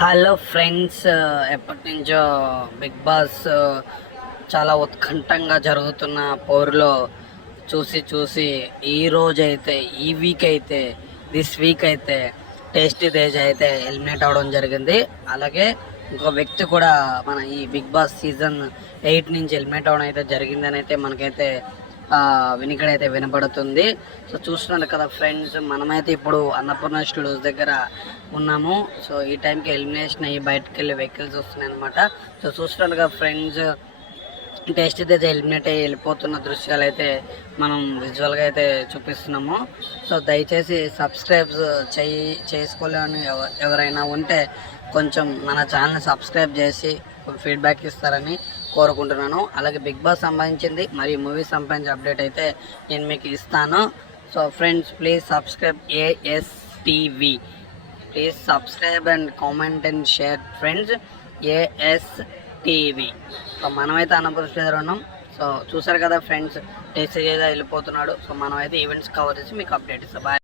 Hello friends, ఎప్పటి నుంచో big boss చాలా ఉత్కంఠంగా జరుగుతున్న పోరులో చూసి చూసి ఈ రోజు అయితే దిస్ వీక్ అయితే టేస్టీ తేజ్ అయితే ఎలిమినేట్ అవ్వడం జరిగింది. అలాగే ఇంకో వ్యక్తి కూడా మన ఈ బిగ్ బాస్ సీజన్ 8 నుంచి ఎలిమినేట్ అవ్వడం అయితే జరిగిందని అయితే మనకైతే వినికిడైతే వినపడుతుంది. సో చూస్తున్నారు కదా ఫ్రెండ్స్, మనమైతే ఇప్పుడు అన్నపూర్ణ స్టూడియోస్ దగ్గర ఉన్నాము. సో ఈ టైంకి ఎలిమినేషన్ అయ్యి బయటకు వెళ్ళి వెహికల్స్ వస్తున్నాయి అనమాట. సో చూస్తున్నారు కదా ఫ్రెండ్స్, టేస్ట్ అయితే ఎలిమినేట్ అయ్యి వెళ్ళిపోతున్న దృశ్యాలు అయితే మనం విజువల్గా అయితే చూపిస్తున్నాము. సో దయచేసి సబ్స్క్రైబ్ చేసుకోలేని ఎవరైనా ఉంటే కొంచెం మన ఛానల్ని సబ్స్క్రైబ్ చేసి ఫీడ్బ్యాక్ ఇస్తారని కోరుకుంటున్నాను. అలాగే బిగ్ బాస్ సంబంధించింది మరియు మూవీ సంబంధించిన అప్డేట్ అయితే నేను మీకు ఇస్తాను. So friends, please subscribe ASTV. Please subscribe and comment and share friends. ASTV. So మనమైతే అన్నపూర్ణ దగ్గర ఉన్నాం. సో చూసారు కదా ఫ్రెండ్స్, టేస్ట్ చేసి వెళ్ళిపోతున్నాడు. సో మనమైతే ఈవెంట్స్ కవర్ చేసి మీకు అప్డేట్ ఇస్తాం. బాయ్.